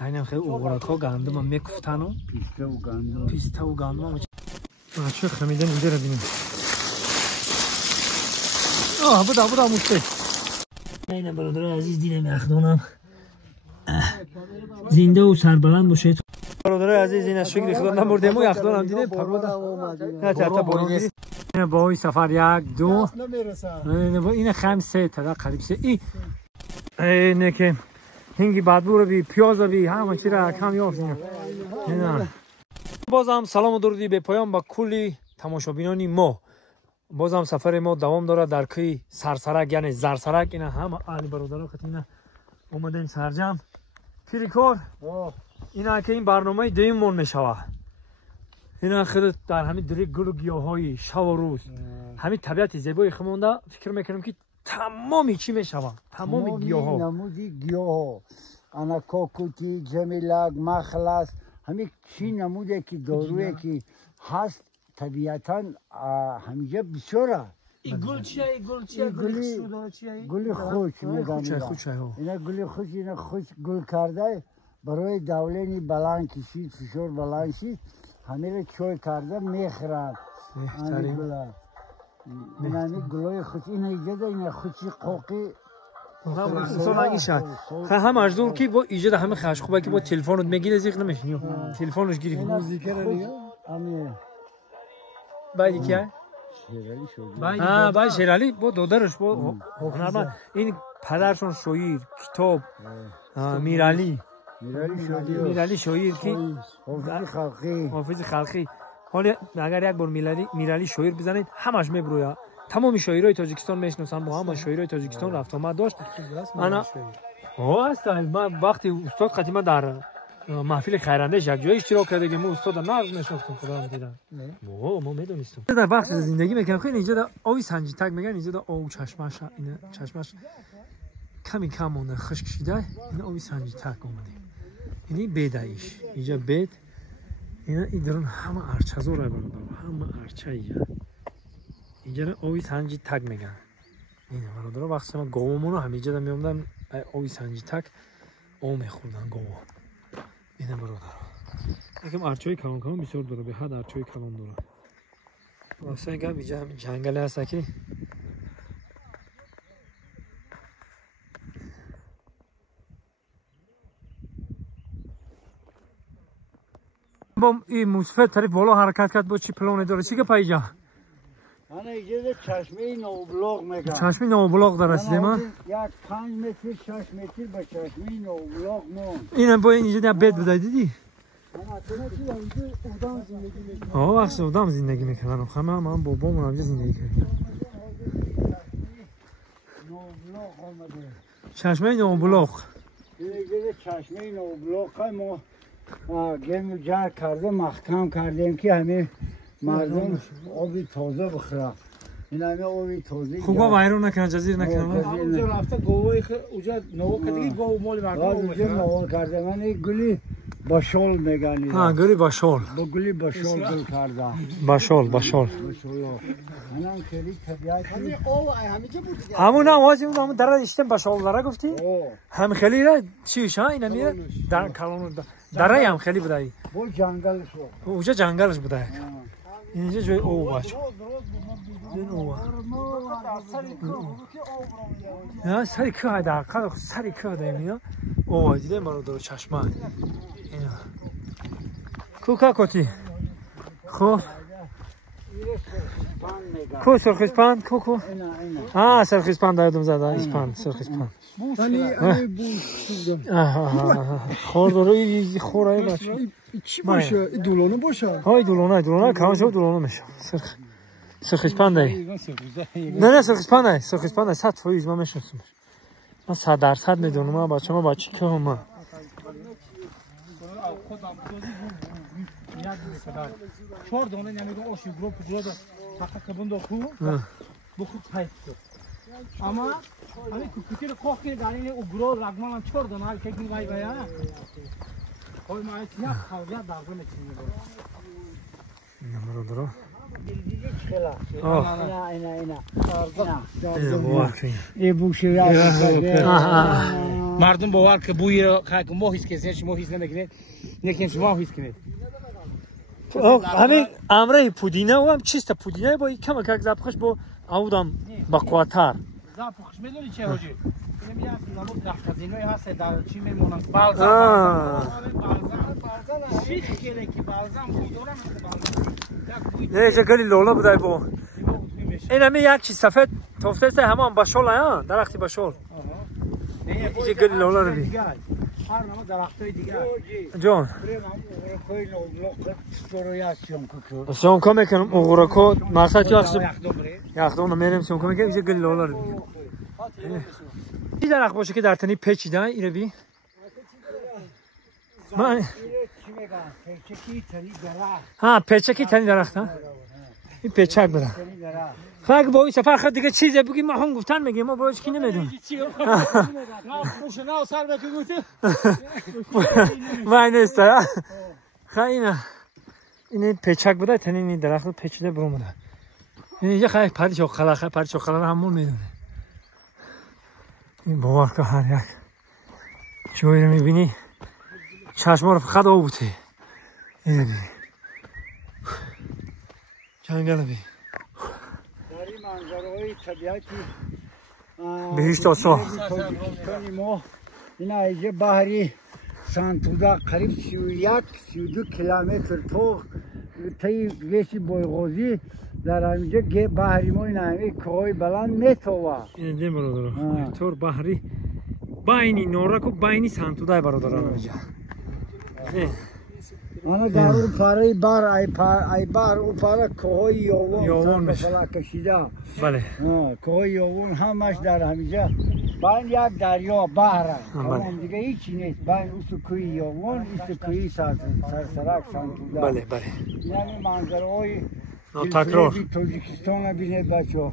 اینم خیلی اوغرات‌ها گندم هم میکفتن پیسته و گندم چه خمیدن اینجا رو بینیم بودا موسته اینم برادر عزیز دیدم یخدانم زنده و سربلند باشه برادر عزیز این از شکل خدا نمردیم و یخدانم دیدم این با این سفر 1 2 این 5 تا قریب 3 اینه که هنگی بدبو رو بی پیاز رو بی همه چی را کم یافتیم بازم سلام و درودی به پایان با کلی تماشابینانی ما بازم سفر ما دوام داره در کوی سرسرک یعنی زرسرک اینا همه اهل برادران خطینا اومدیم سرجم پیریکار اینا که این برنامه دویمون میشوه اینا خود در همین دری گل و گیاهای شب و روز همین طبیعت زیبای خمونده فکر میکنم که تمامی چی میشوه تمامی گیاها نمودی گیاها انا کوکوتی جمیلک مخلص همین چی نموده که دارویی که هست طبیعتا همیشه بسیاره این گل چیه؟ گل خوش میگن اینا گل خوش اینا خوش گل کرده برای دولینی بلند کشید فشار بلند شید همه رو چای کرده میخرن این گلای خوش این ایجاد این خوشی قوقی انسان هنگی شد هم ارزور که با ایجاد همه خش خوبه که با تلفن رو میگیره زیق نمیشنی تلفنش گیری باید کیه؟ باید شیرالی با دادرش با هنرمند این پدرشون شویر کتاب میرالی شویر که حافظ خلقی حالا اگر یک بار میرالی شویر بزنید همش میبروید تمام شاعرای تاجیکستان میشناسن با همه شاعرای تاجیکستان رفت آمد داشت انا من وقتی استاد قدیما در محفل خیرنده یک جای اشتراک کرده که ما استاد نقد میشناختم خدا دیدم ما میدونستم در بخش زندگی میکنم خیلی اینجا آوی سنجیتک میگن اینجا آو چشمش این چشمش کمی کم مونده خشک شده این آوی سنجیتک اومده یعنی بدایش اینجا بد این درون همه ارچزو را برادر همه ارچه اینجا آوی سنجیتک میگن این برادر وقتی ما گاومون رو همینجا دا میومدن آوی سنجیتک او میخوردن گاو این برادر یکم ارچای کلان بسیار داره به حد ارچای کلان داره واسه اینکه اینجا همین جنگل هست که با این موسفت طریف بالا حرکت کرد با چی پلانه داره چی که پایجا؟ انا اینجا چشمه نوبلاغ میگن چشمه نوبلاغ در رسیدیم ها؟ یک 5 متر 6 متر به چشمه نوبلاغ مون اینم با اینجا بید بوده دیدی؟ وقت اودام زندگی میکنن همه من بابامون همجا زندگی کردیم چشمه نوبلاغ اینجا چشمه نوبلاغ ما گیم جا کرده محکم کردیم که همه مردم آبی تازه بخوره این همه آبی تازه خوبا ویرون نکنن جزیر نکنن اونجا رفته گوه اونجا نوو کردگی گوه مال مردم نوو کرده من این گلی باشال میگن گلی باشال با گلی باشال گل کرده باشال منم خیلی طبیعت همون آوازی اون در اشتم باشال داره گفتی هم خیلی را چیش ها اینا میره در کلان دره هم خیلی بوده بول جنگلش اونجا جنگلش بوده اینجا جای او باشه این او نه سری که های در قدر سری که های دایمی او دیده ما رو دارو چشمه اینا کوکا کتی خوب کو سرخیسپند کو سرخیسپند دایدم زده اسپند سرخیسپند خور داره خوره بچه چی باشه؟ این دولانه باشه؟ های دولانه کامشو دولانه میشه سرخیسپند نه سرخیسپند 100% من میشناسمش من 100% میدونم من بچه که هم چهار دانه نمیگه آشی گروه حقا کبون دو خو بخود پایت اما همین کوکوتی رو خواه که دارین او گروه رگمان هم چهار دانه هر کهی بای بایا خوی ما ایسی ها خوزه دارگو نکنی نمرو درو اینا ای بوشه مردم باور که بوی را که ما حس کنیم شما حس نمیکنید لیکن شما حس کنید همین امره پودینه و هم چیست پودینه با کم که زبخش با اودم بقواتر زبخش میدونی چه حاجی میگم لابد درختزینوی هست در چی میمونن بالزام شیخ کله که بالزام بوی داره نه چه گلی لولا بودای با این همه یک چیز سفید توفته است همان باشول ها درختی باشول اینجا گلی لولا رو بی هر نوع درختای دیگه جان سیونکا میکنم اغرکو مقصد یخدون میریم سیونکا میکنم اینجا گلی لولا رو بی این درخت باشه که در تنی پیچیده اینو بی من ها پیچکی تنی درخت ها این پیچک بره خاک با این سفر خود دیگه چیزه بگی ما هم گفتن میگیم ما باش کی نمیدون نه سر بکی گفته من نیست خیلی این پیچک بوده تنی این درخت پیچیده برو بوده اینجا خیلی پری چوخاله همون میدونه این باور که هر یک جایی رو میبینی چشم رو فقط آب بوده اینه بی جنگل بی در این منظرهای طبیعتی بهشت آسا این اینجا بحری سانتودا قریب 32 کیلومتر تو طی گشت بایغازی در اینجا بحری ما این همه کوههای بلند میتوه اینجا برادر طور بحری باینی نورک و باینی سانتودا برادر اینجا آنها در اون پاره ای بار اون پاره کوههای یاون مثلا کشیده بله کوههای یاون همش در همینجا باین یک دریا بحر تمام دیگه هیچی نیست باین اون کوه یاون این کوه سرسرک سانتودا بله بله یعنی منظرهای تکرار تاجیکستان ببینید بچه‌ها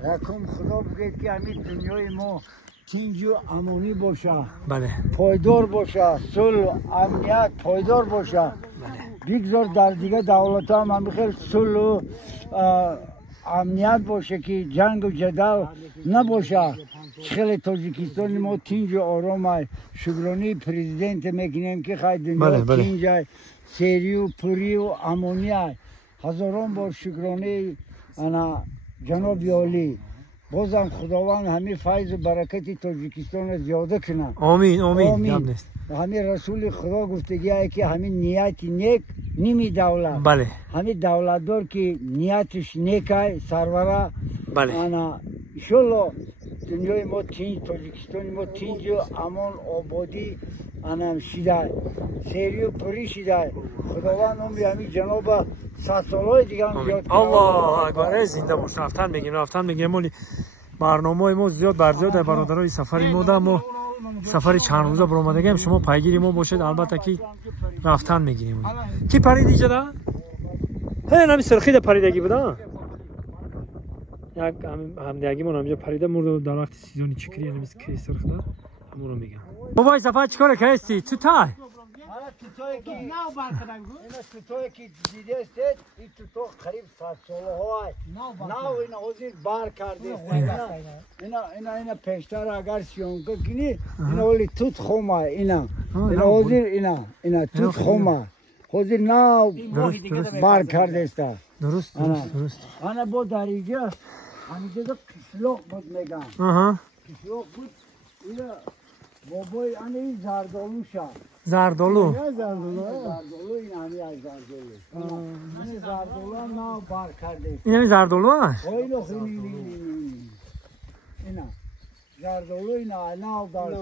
رقم خدا بگید که همین دنیای ما تینج و امانی باشه بله پایدار باشه صلح امنیت پایدار باشه بگذار در دیگه دولت هم خیلی صلح و امنیت باشه که جنگ و جدل نباشه خیلی تاجیکستان ما تینج و آرام شکرانی پرزیدنت میکنیم که خیلی دنیا تینج سری و پوری و امانی هزاران بار شکرانی جناب عالی بازم خداوند همه فیض و برکت تاجیکستان زیاده کنه آمین آمین همه رسول خدا گفتگی که همه نیت نیک نیمی دولت بله همه دولتدار که نیتش نیکه سروره بله انا انشالله دنیای ما تینج تاجیکستان ما تینج و امان آبادی انم شده سری و پری شده خداوند عمر همین جناب 100 سالهای دیگه هم زیاد کنه الله اکبر زنده باش رفتن میگیم مولی برنامه ما زیاد بر زیاد برادرای سفری ما ما سفری چند روزه برآمدگیم شما پیگیری ما باشید البته که رفتن میگیریم کی پرید اینجا ده هی نمی سرخی پریدگی بوده یک همدیگی من همینجا پریده مورد درخت سیزونی چکری یعنی مثل که سرخ ده همون رو میگم بابای سفر چیکار کردی تو تای توتایی که دیده است این توتا قریب 100 ساله های نو این حاضر بار کرده اینا پیشتر اگر سیونکا کنی اینا ولی توت خومه اینا حاضر اینا توت خومه حاضر نو بار کرده است درست آنها با در اینجا همینجا کشلوق بود میگن کشلوق بود اینا بابای این زردالو شد زردالو این همه از زردالو این زردالو هم نو بار کرده این همه زردالو هست؟ اینا زردالو اینا نو بار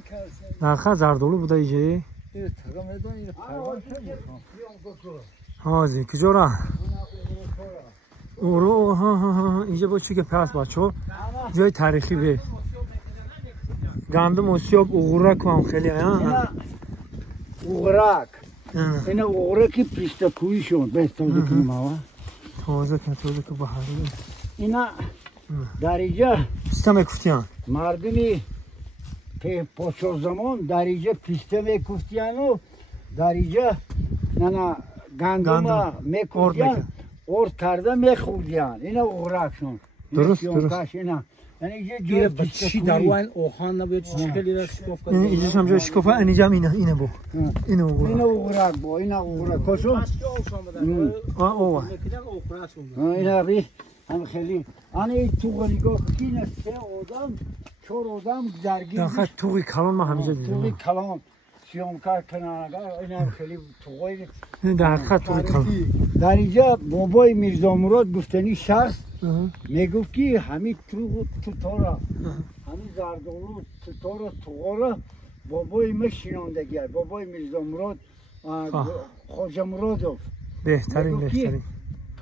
کرده نرخه زردالو بوده ایجا هازی کجا را؟ اورو اینجا با چی که پس بچه ها جای تاریخی به گندم و سیاب اغرک هم خیلی اغرک این اغرکی پیشتا کوی شد بهت تازه کنیم ها تازه که بحری اینا در اینجا پیسته میکفتیان مردمی پاچار زمان در اینجا پیسته میکفتیان و در اینجا گندم میکفتیان ارد کرده میخوردیان اینا اغرک شد درست اینجا چی در وان اوهان نبود چی کلی را شکوف کرد اینجا هم جای شکوفه اینجا اینه بو اینو اوغرا بو اینا اوغرا کوشو اینا بی هم خیلی آنی تو نگاه کینه سه آدم چهار آدم درگیر داخل توی کلان ما همیشه دیدیم توی کلان سیامکار کنارگاه اینا خیلی توی داخل توی کلان در اینجا بابای میرزا مراد گفتنی شخص میگفت که همین تو تارا همین زردالو تو تارا توغارا بابای مشیناندگی بابای میرزا مراد خواجه مرادوف بهترین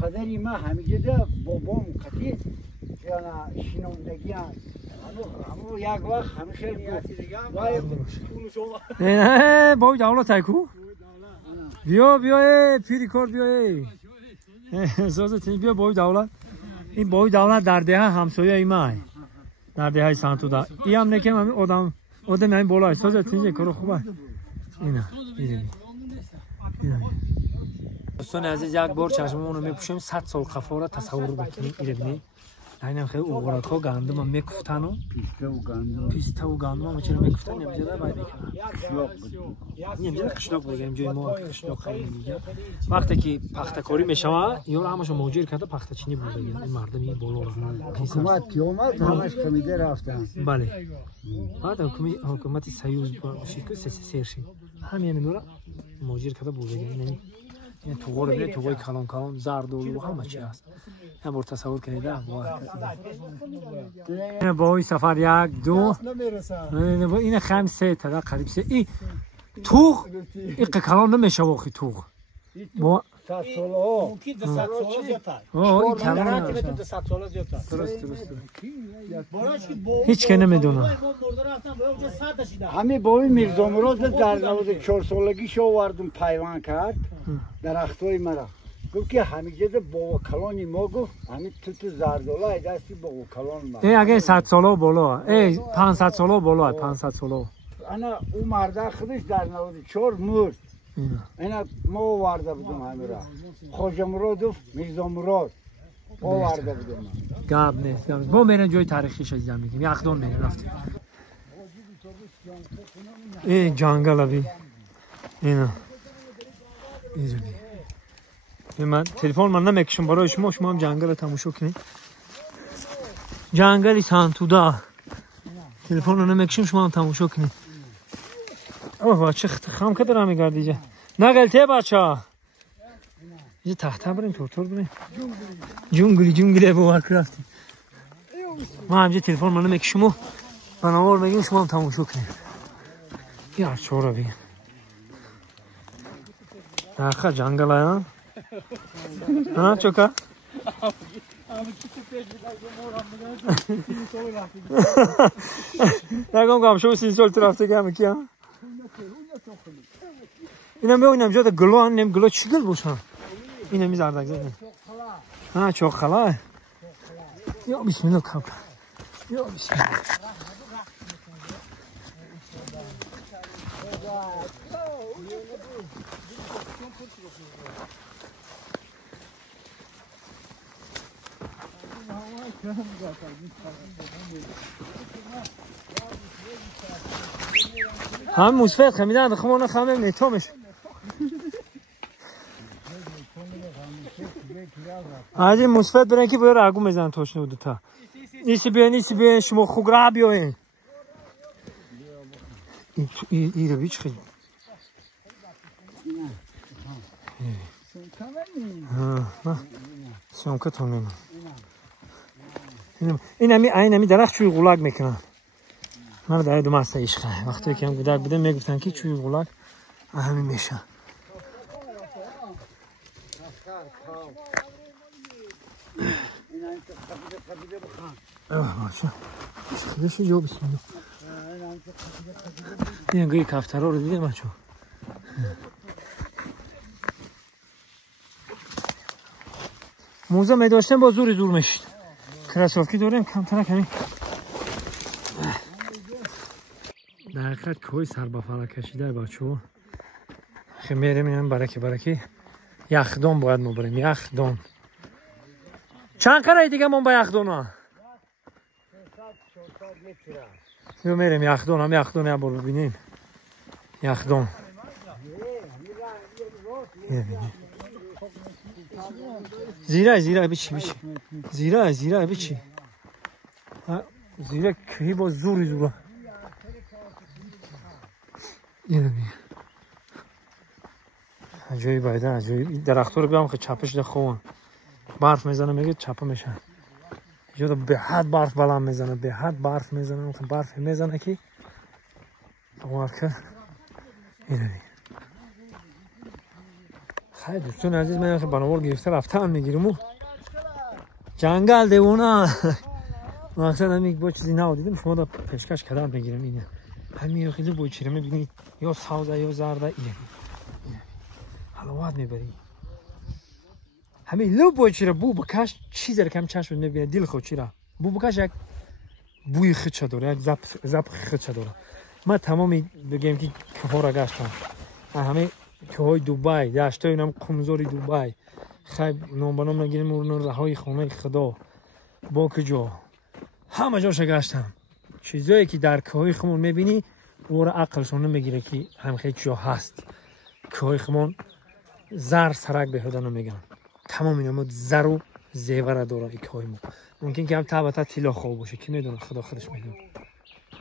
پدری ما همیشه ده بابام قطعی یعنی شیناندگی همون یک وقت همیشه نه بای دولت ایکو بیا پیری کار بیا سازتین بیا بای دولت این بای دولت در دهه همسایه ایمای در دهه سانتودا ای هم نکم همین آدم همین بالای سازتین کارو خوبه اینا دوستان عزیز یک بار چشممون رو میپوشیم 100 سال قفا را تصور بکنیم ایرانی اینم خیلی اوغراک ها گندم هم میکفتن و پیسته و گندم هم چرا میکفتن نمیجده باید میکنن نمیجده قشلاق بگیم جای ما قشلاق خیلی میگه وقتی که پخته کاری میشوه یارو همشو موجیر کرده پخته چینی بود بگیم این مردمی بالا رو حکومت که اومد همش خمیده رفتن بله بعد حکومت سیوز باشید که سرشید همین میره موجیر کرده بود بگیم این توغور بینه توغوی کلان زردالو همه چی هست هم بر تصور کنیده این باوی سفر 1 2 این خمسه تا قریب سه این توغ این کلان نمیشه واقعی توغ با 100 ساله ها ممکن 200 ساله زیادتر این کلان نمیشه 200 ساله زیادتر درست باراش هیچ که نمیدونه همین باوی میرزا مراد در 94 سالگی شو آوردم پیوند کرد درختای مرا گفت که همیشه با کلانی ما گفت همین تو زردالو دستی با کلان ما ای اگه 100 ساله بالا ای 500 ساله بالا 500 ساله انا اون مرد خودش در 94 مرد اینا ما آورده بودم همین را خواجه مرادوف میرزا مراد آورده بودم گاب نیست با میرن جای تاریخیش از میگیم یخدان میرن رفتیم این جنگل ابی اینا من تلفن من نمیکشم برای شما هم جنگل تماشا کنید جنگلی سانتودا تلفن رو نمیکشم شما هم تماشا کنید اوه بچه خم که دارم میگرد اینجا نقلته بچه اینجا تحت بریم تورتور بریم جنگلی باور رفتیم ما همجا تلفن من نمیکشم و بنامار بگیم شما هم تماشا کنید یار چورا بگیم آخه جنگل ها ها چوکا نگم گم شو سین سال رفته گم کیا اینا میونم جات گلو نم گلو چی گل بوشن اینا میزردک زدن ها چوخلا یا بسم الله کاک یا بسم الله هم موسفت خمیدن خمونه خمه نیتومش آجی موسفت برن که باید رگو میزن توشنه بوده تا نیسی بیان شما خوگ را بیاین این رو بیچ خیلی سمکه تو میمون این همی درخت چوی غلاق میکنن من در دو مسته عشقه وقتی که هم گودک بودم میگفتن که چوی غلاق همین میشه باشه خیلیشو جو بسم الله این گوی کفترها رو دیدیم بچه موزه میداشتن با زور میشید کراسوفکی داریم کمتر کمی در حقیقت کوی سر با فلا کشیده بچه ها خیلی میریم این برکی یخدان باید ما بریم یخدان چند قراره دیگه من با یخدان ها بیا میریم یخدان هم یخدان هم برو ببینیم یخدان زیره بچی زیره بچی زیره که با زوره اینو بیا عجایی بایده عجایی درختو رو بیام که چپش ده خوان برف میزنه میگه چپه میشن یا به حد برف بلند میزنه به حد برف میزنه که برف میزنه که بارکه اینو بیا خیلی دوستان عزیز من که بناور گرفته رفتن میگیرم و جنگل دیوونه مقصد همین با چیزی نبودیدم شما دا پیشکش کردم میگیرم اینه همین خیلی بوی چیره میبینید یا سوزه یا زرده اینه حلاوت میبری همین لو بوی چیره بو بکش چیزی رو کم چشم نبینه دل خود چیره بو بکش یک بوی خدشه داره یک زب خدشه داره من تمامی بگیم که کهو را گشتم همه کهوی دوبای دشتای اینم کمزوری دوبای خیلی نام نگیریم اون رهای خونه خدا با کجا همه جا گشتم چیزایی که در کهوی خمون میبینی او را عقلشون نمیگیره که هم خیلی جا هست کهوی خمون زر سرک به هدانو میگن تمام اینا زر و زیور داره ای کهوی ما ممکن که هم تبتا تیلا خواب باشه کی میدونه خدا خودش میدونه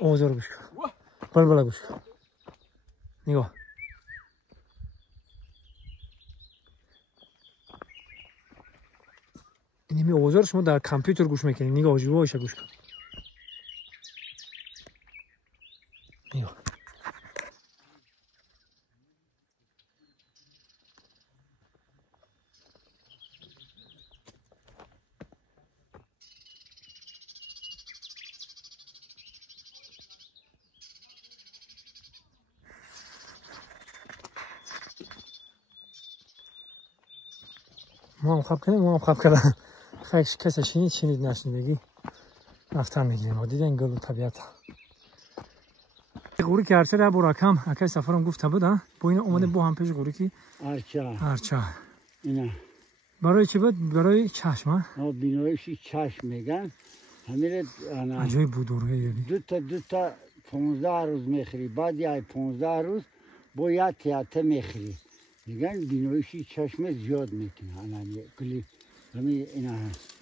آزار گوش کن بلا گوش کن نگاه اینمی آزار شما در کامپیوتر گوش میکنید نگاه جوایش گوش کن نگاه ما هم خواب کردم خیلی کسی شنید نشنیدگی رفتن میگیریم ما دیدن گل و طبیعت غوری که هرچه را برا کم اکی سفرم گفته بود با این اومده با هم پیش غوری که هرچه اینه برای چی بود؟ برای چشم بینایشی چشم میگن همین عجای بودوره دو تا 15 روز میخری بعد یا 15 روز با یا تیاته میخری میگن بینایشی چشم زیاد میکنه کلی همین اینا هست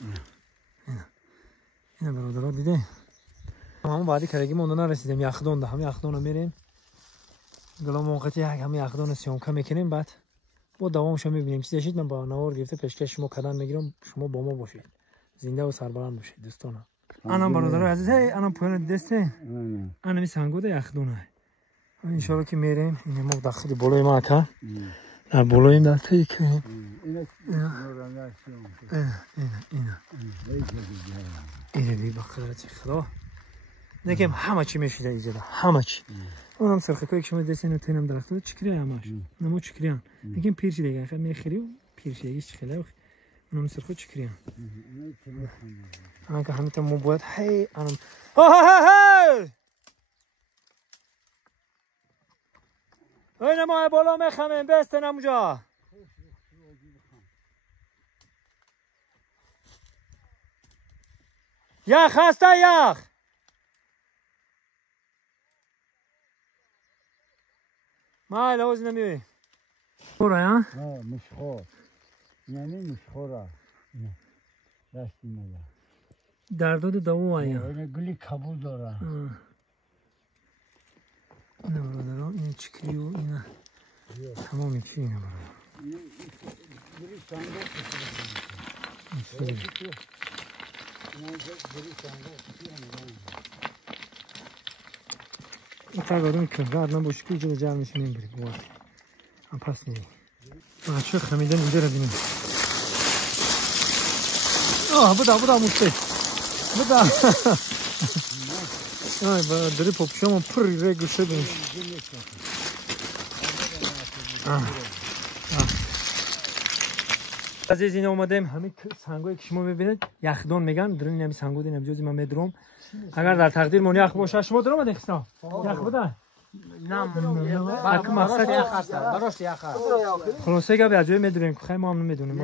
اینا برادرها دیده همون بعدی کردگی مونده نرسیدیم یخدان ده هم یخدان رو میریم گلا موقعی هم یخدان سیامکه میکنیم بعد با دوامش رو میبینیم چیزی شید من با نوار گرفته پیشکش شما کردن میگیرم شما با ما باشید زنده و سربلند باشید دوستانا انم برادرها عزیز انم پایان دسته انم سنگود یخدانه ان شاء الله که میریم این ما داخل بالای ما که در بالای در تایی کنیم اینه بی با قدرت خدا نگم همه چی میشیده ایجاده همه چی اونم سرخکایی که شما دستین و تینم درخت بود چکری همش نمو چکری هم نگم پیرشی دیگه خیلی میخری و پیرشی دیگه چکری اونم سرخکای چکری هم که همه تا مو باید هی انم این ما بالا میخمیم بستن همونجا یخ هسته یخ ما لوز نمیوی برای ها؟ مشخور یعنی مشخوره دستی مگه دردود دوو آیا اینه گلی کبول داره اینه برادران اینه چکری و اینه تمامی چی اینه برادران گلی سانگو این تقادون که بعد من باشی که اینجا جمع میشه نمیبریم بواقعی هم پس نمیم بچه خمیدن اینجا رو بینیم بدا موسته بدا داری پاپشامون پر رگو شده عزیز این اومدیم همین سنگایی که شما میبینید یخدان میگن درین همین سنگو دین جزی من میدروم اگر در تقدیر مون یخ باشه شما درام دخستا یخ بده اگه مقصد درست یخ خلاصه که به جای میدونیم که خیلی ما هم نمیدونیم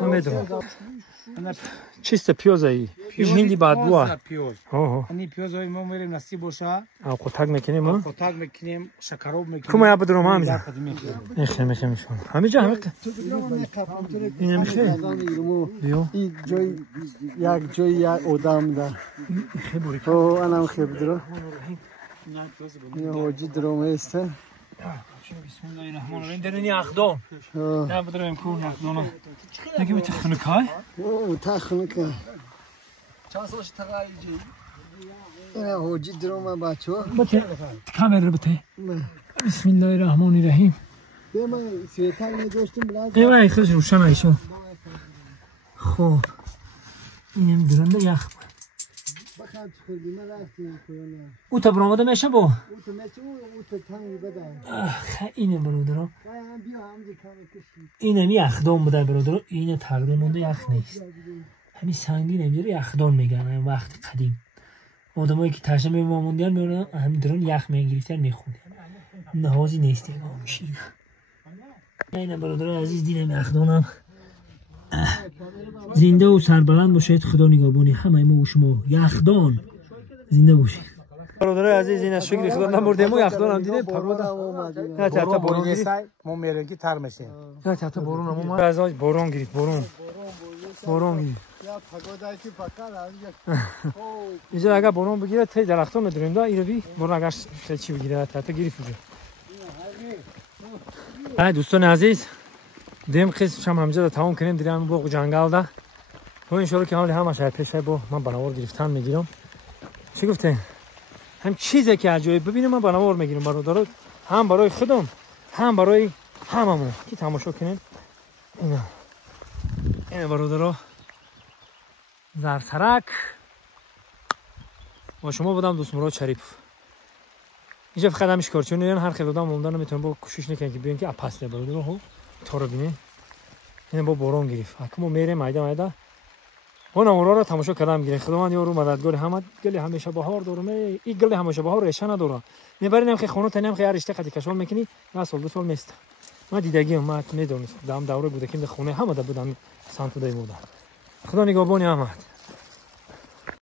ما میدونیم چیست پیازایی پیاز هندی بعد بوا این پیازای ما میریم نصیب باشه قطعه میکنیم ما قطعه میکنیم شکروب میکنیم کما یا بدرو ما میذارم میخه میشون همه جا همه این میشه بیو این جای یک جای یک آدم ده او انم خیلی درو این حاجی درومه است بسم الله الرحمن الرحیم درونی اخدام نه بدرم کو اخدام نگی می تخنک های او تخنک چند سالش تقایجی این حاجی درومه بچه‌ها بته کامera بته بسم الله الرحمن الرحیم من سویتر نداشتم بلاد ایوای خیلی روشن ایشو خب اینم درنده یخ بخاطر خودی من رفتم کنه او تا برآمده میشه با او تو میشه او تو تنگ بده اینه برادرها هم بیا هم کمی کشی اینم یخدان بوده برادر اینه تقریبا مونده یخ نیست همین سنگین نمیره یخدان میگن این وقت قدیم آدمایی که ترشم به ما موندن میونه همین درون یخ میگرفتن میخوندن نهازی نیست میشه اینه برادر عزیز دینم یخدانم زنده و سربلند باشید خدا نگهبانی همه ما و شما یخدان زنده باشید برادر عزیز این شکر خدا نمردیم و یخدان هم دیدیم پرودا نه تا بارون گرفت ما میریم که تر میشیم نه تا بارون هم اومد از بارون گرفت بارون گرفت یا پگودای که پکار اینجا اگه بارون بگیره تی درختان میدریم دا ایرو بی بارون اگر چی بگیره تا گرفت اونجا دوستان عزیز دیم قسم شام همجا تمام کنیم دیدم باغ جنگل ده و ان شاء الله که حال همش پیشه با من بناور گرفتن میگیرم چی گفته هم چیزی که عجایب ببینیم من بناور میگیرم برادر هم برای خودم هم برای هممون کی تماشا کنیم اینا برادرها زرسرک با شما بودم دوست مراد شریف اینجا فقط همش کار چون هر خیلی آدم موندن نمیتونن با کوشش نکنن که بیان که اپاسله برادرها تو رو ببینید این با بارون گرفت ما میریم مایدا اون اورا رو تماشا کردم گیره خداوند یارو مددگار همه گل همیشه بهار دارم این گل همیشه بهار ریشه نداره میبرینم که خونه تنم خیلی رشته قدی کشال میکنی نه سال دو سال میست ما دیدگی ما میدونست دام دوره بوده که خونه همه ده بودم سانتو دای بودم خدا نگهبانی احمد